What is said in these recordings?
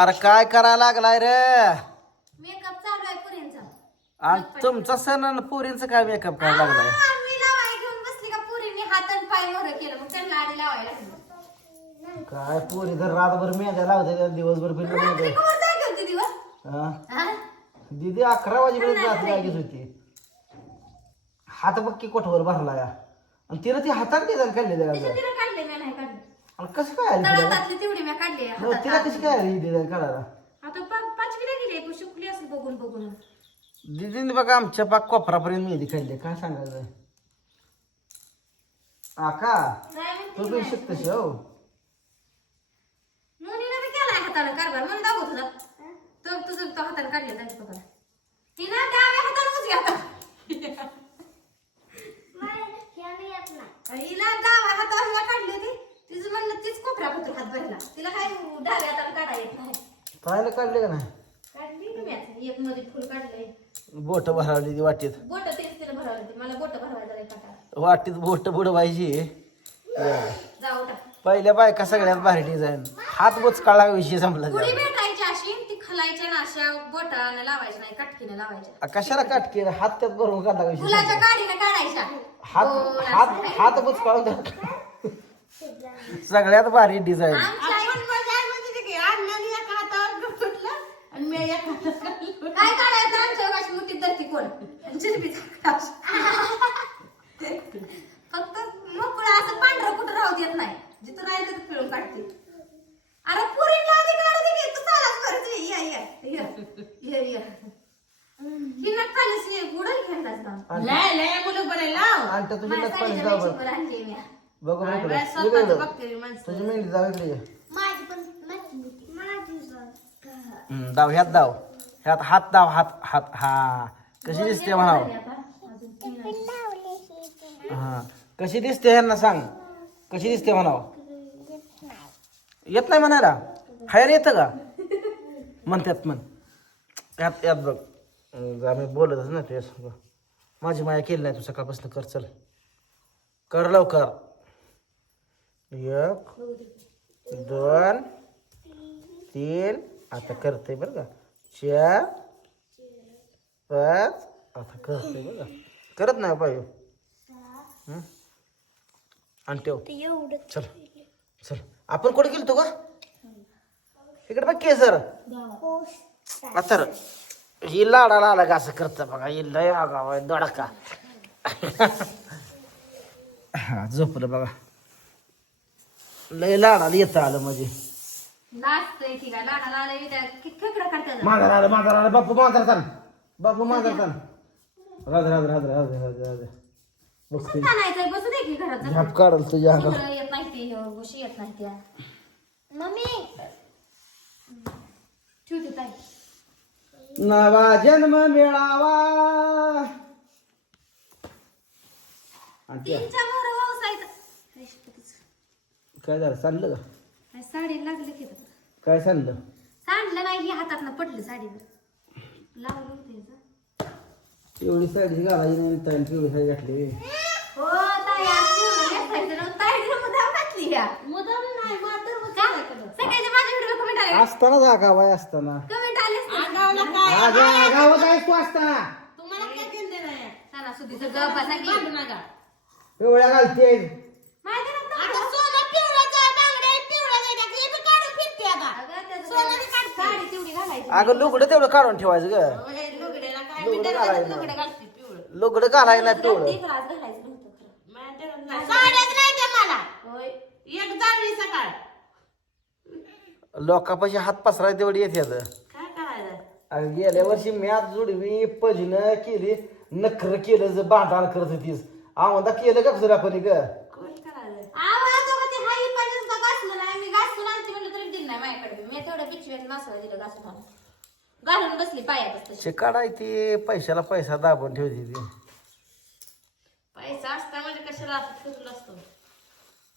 अरे काय करायला लागलाय रे? मेकअप चालू आहे पुरींचा. आणि तुमचा सण आणि पोरींचं काय मेकअप करायला लागलाय? मी लावाय घेऊन बसली का पुरीने हात आणि पाय मोर केलं मग त्यांना आधी लावायला लागलं. काय पोरी तर रातभर मेहंद्या लावते दिवसभर फिरलं रात्री मेहंद्या. कवर जागी होती दिवस. हा हा? दीदी 11 वाजेपर्यंत रात्री लागत होती. हात बक्की कोठवर भरला या आणि तिनं ती हातात देतात काढले तिचं तिला काढले मी नाही काढले. आणि कसं काय आली तिला? तळातातली तेवढी मी काढली हातात. तिला कशी काय आली देतात काढायला? आता पाचवीला गेली तू शिकली असेल बघून बघून. दीदीने बघा आमच्या पाक कोपरापर्यंत मेहंदी काढली. काय सांगायचं आका काय म्हणते तू पण शिकतशी हो. मुलीने बी केलाय हाताने कारभार म्हणून दाखवत होता तो तुझं तो हाताने काढले नाही बघा. ती ना डाव्या हाताने उजव्या हाताने. हिला डाव्या हाताने काढली होती. तिचं म्हणलं तीच कोपऱ्यापत्र हात भरला. तिला काय डाव्या हाताने काढा येत नाही. पाहायला काढले का नाही? काढली ना मी आता. एक मध्ये फुल काढलंय. बोट भरावली ती वाटीत. बोट तेच तिला भरावलं होती. मला बोट भरवायला लय काटा. वाटीत बोट बुडवायची. जाऊ टाक. पहिल्या बायका सगळ्यात भारी डिझाईन. हात बोचकाळा विषय संपला पुरी त्यावर. भेटायची अशी ती खलायच्या ना अशा बोटाने लावायच्या नाही काटकीने लावायच्या. कशाला काटके हात त्यात भरून काढला विषय फुलाच्या संपला. काडीने काढायच्या. हात हात हात बोचकाळून द्या. सगळ्यात भारी डिझाईन. आमच्या आई काय काढायचं आमच्या अशी मोठी धरती कोण जिलेबीचा फक्त मोकळं असं पांढरं कुठं राहू देत नाही. जिथं राहिलं तर पिळून काढते. अरे पुरीला आधी काढते की तू चालाच करते. या या या या ही नट चालीस ये गुडल खेळतात लय लय मुलं बनायला आणि त्या तुझी नख पाणी जाऊ बरं. आणली मी बघू बरं इकडे. स्वतःच इकडे. बघते माणसं. तुझी मेहंदी जाऊ इकडे ये. माझी पण दाव ह्यात दाव ह्यात हात दाव हात हात हा कशी दिसते म्हणाव. हा कशी दिसते ह्यांना सांग. कशी दिसते म्हणाव. येत नाही म्हणायला. खायला येतं का म्हणतात म्हण. यात यात बघ आम्ही बोलतच ना ते माझी माया केली नाही तू सकाळपासून. कर चल कर लवकर. 1 2 3 आता करते बरं का. 4 5 आता करते बरं का. करत नाही पाहिजे. आणि ठेव चल चल. आपण कुठे गेलतो का इकडे बघ केसर. आता ही लाडाला आला का असं करतं बघा. ही लय आगाव आहे दडका. हा झोपलं बघा. लय लाडाला येतं आलं म्हणजे. नाचतंय ती काय लाडाला आलंय त्या खेकडा काढतात. मांजर आलं बापू मांजरतान. बापू मांजरतान. राज बघते आणायचंय बसू दे की घरात. झाप काढल तुझ्या अंगावर. येत नाही ती गोशी येत नाही त्या. मम्मी ठेवते ताई. नवा जन्म मिळावा. आणि त्या- तीनच्या मोर व्यवसायचं काय झालं चाललं का? साडी लागली की काय चाललं? सांडलं नाही ही हातात पडलं साडीवर लावलं होतं याचं. एवढी साडी घालायची नाही ताईन पिवळी साडी घातली. हो ताई आज पिवळं नेसायचं नव्हतं. ताईने मुद्दाम घातली या. मुद्दाम नाही मात्र का? सगळ्याच्या माझ्या व्हिडिओ कमेंट आले. असताना जागा बाय असताना. कमेंट आले आगावला काय गावात आहेस तू असताना. तुम्हाला काय केलं नाही सणासुदीचं गप बसा की. काढू नका. पिवळ्या घालते. माहिती नव्हतं आता सोनं पिवळाचं आहे, बांगड्या आहे, पिवळाचं आहे. ते बी काढून फिरते आता. अगं त्याचं सोनाली काढते. साडी तेवढी घालायची. अगं लुगडं तेवढं काढून ठेवायचं ग. होय, लुगड्याला काय मी लुगडं दररोज घालायला. लुगडं घालते पिवळं. लुगडं घालायला नाही पिवळं. घालायचं नव्हतं खरं. माझ्या दररोज नाही. साड्याच नाही त्या मला. होय. एक जाळी सकाळ. लोकांपाशी हात पसराय तेवढी येते आता. काय करायचं? अगं गेल्या वर्षी मॅच जुडवी पजनं केली नखर केलं जर बांधार करत होतीस. आम्हाला केलं का खुदरा कोणी ग? कोण करायचं? आवाज बघा ते हाई पर्यंत घासलं नाही. मी घासून आणते म्हणलं तरी दिलं नाही माझ्याकडे. मी तेवढ्या पिशव्यात मसाला दिलं घासून आणून. घालून बसली पायात तशी. शिकाडाय ती पैशाला पैसा दाबून ठेवती ती. पैसा असता म्हणजे कशाला असं ठेवलं असतं.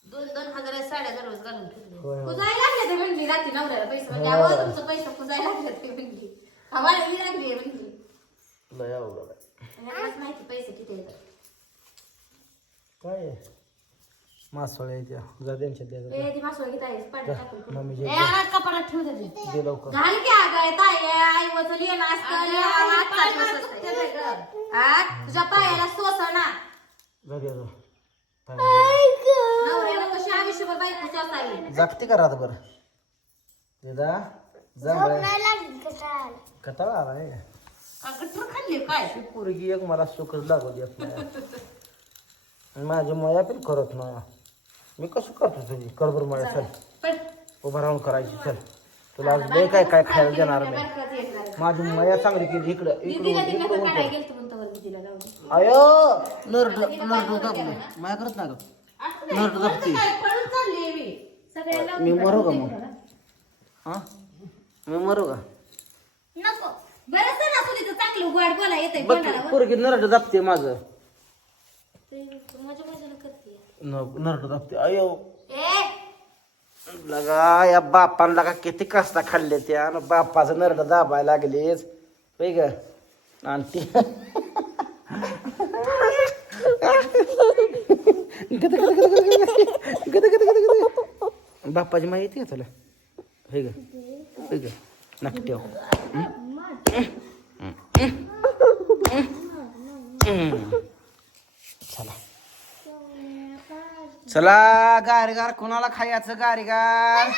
2-2 हजाराच्या साड्या दररोज घालून ठेवले. कुजायला लागले ते म्हणली रात्री नवऱ्याला पैसे म्हणजे अहो तुमचं पैसे कुजायला लागले ते म्हणली. हवाळी लागली म्हणली. लय अवघड आहे. आणि आम्हालाच माहिती पैसे किती येतात. काय मासोळ्याच्या जा त्यांच्या द्या ती मासोळी घेता येईल पाणी टाकून मम्मी ए, आवाज कपाटात ठेवू दे दे लवकर घाल की अगं ताई आई वचली तुझ्या पायाला सोसना जा दे जा. नवऱ्याला कशी आयुष्यभर बायको सोसावी जागते का रातभर देदा कटाळा आलाय गट्टूर खाल्ली काय ती पोरगी एक मला सुखच लागू देत नाही माझी माया पण करत ना मी कसं करतो तुझी करबर माया चल पण उभा राहून करायची चल तुला आज लय काय काय खायला देणार नाही माझी माया चांगली केली इकडं इकडं काय गेलं तू म्हणतो दिदीला लावून अयो नरड दाबलं माया करत ना ग नरड दाबती पळून चालली मी सगळ्याला मी मरू का मग हा मी मरू का नको बरं सर असू दे चांगलं गोड बोला येतंय बघ कोणाला पोरगी नरड दाबते माझं माझ्या बाजूला करते नरड दाबते अयो ए लगा या बापान लगा किती कष्टा खाल्ले त्या आणि बापाचं नरड दाबायला लागलेच होय ग आणि ती बापाची माहिती आहे तुला होय ग होय ग नक्की चला चला गारगार कोणाला खायचं गारगार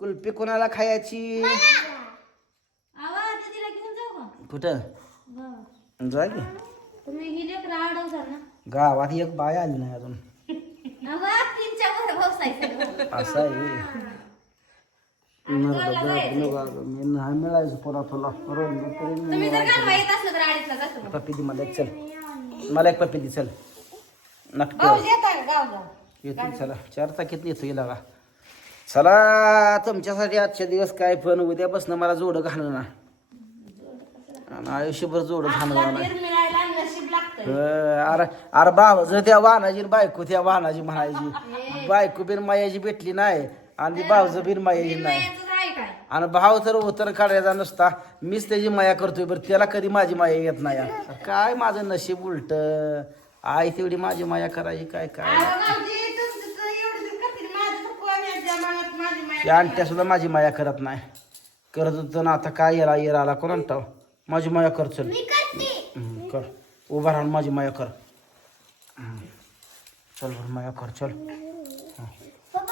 कुल्फी कोणाला खायची आवाज दीदीला घेऊन जाऊ का कुठं जाय की तुम्ही ही लेकरं अडवता ना गावात एक बाय आली नाही अजून आवाज तीनच्या वर व्यवसाय असं आहे मी नाही मिळायचं पुरा तुला तुम्ही जर घालवा येत असलं तर अडीचला जातो पप्पी दे मला एक चल मला एक पप्पी दे चल नक्की भाऊजी येताय गावला येतो चला 4 तारखेत येतो गेला का चला तुमच्यासाठी आजच्या दिवस काय पण उद्यापासून मला जोड घालणं ना आणि आयुष्यभर जोड घालणार नाही मिळायला नशीब लागतं अरे अरे भाव जर त्या वाहनाची बायको त्या वाहनाची म्हणायची बायको बिन मायाची भेटली नाही आणि भावज बिन मायाची नाही आहे काय आणि भाव तर उतर काढायचा नसता मीच त्याची माया करतोय बरं त्याला कधी माझी माया येत नाही काय माझं नशीब उलट आई तेवढी माझी माया करायची काय काय त्या आणत्या सुद्धा माझी माया करत नाही करत होतं ना आता काय येरा आला कोण आणता माझी माया कर चल कर उभा राहून माझी माया कर चल बरं माया कर चल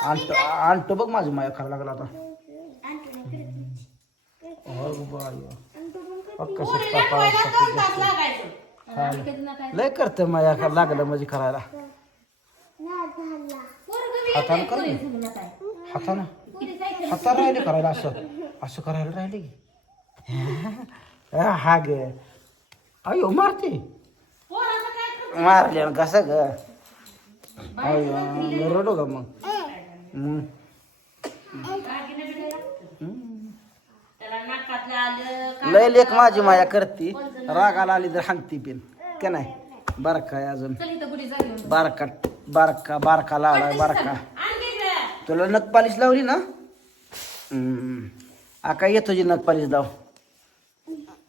आणतो बघ माझी माया करायला लागला आता लय करत माया लागलं म्हणजे करायला हातानं कर हातानं हातानं राहिले करायला असं करायला राहिले की हा गे अयो मारते मारले कसं ग अयो रडो का मग लय लेख माझी माया करते रागाला आली तर हांगती पिन का नाही बारका आहे अजून बारका बारका बारका लावलाय बारका तुला नख पालिश लावली ना आका येतो जी नख पालिश लाव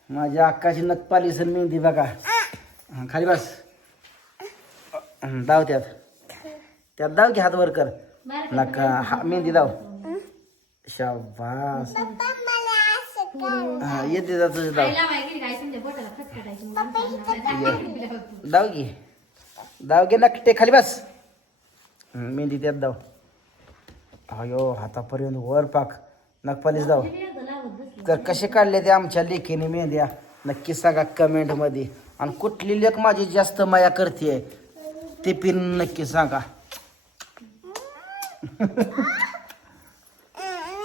माझ्या अक्काची नख पालिश आणि मेहंदी बघा खाली बस दाव त्यात दाव की हात वर कर नका हा मेहंदी दाव शाबास हा येते जात दाव घे नकटे खाली बस मेहंदी त्यात दाव अयो हातापर्यंत वर पाक नखपालीच दाव तर कसे काढले ते आमच्या लेखीने मेहंद्या नक्की सांगा कमेंट मध्ये आणि कुठली लेख माझी जास्त माया करते ते पिन नक्की सांगा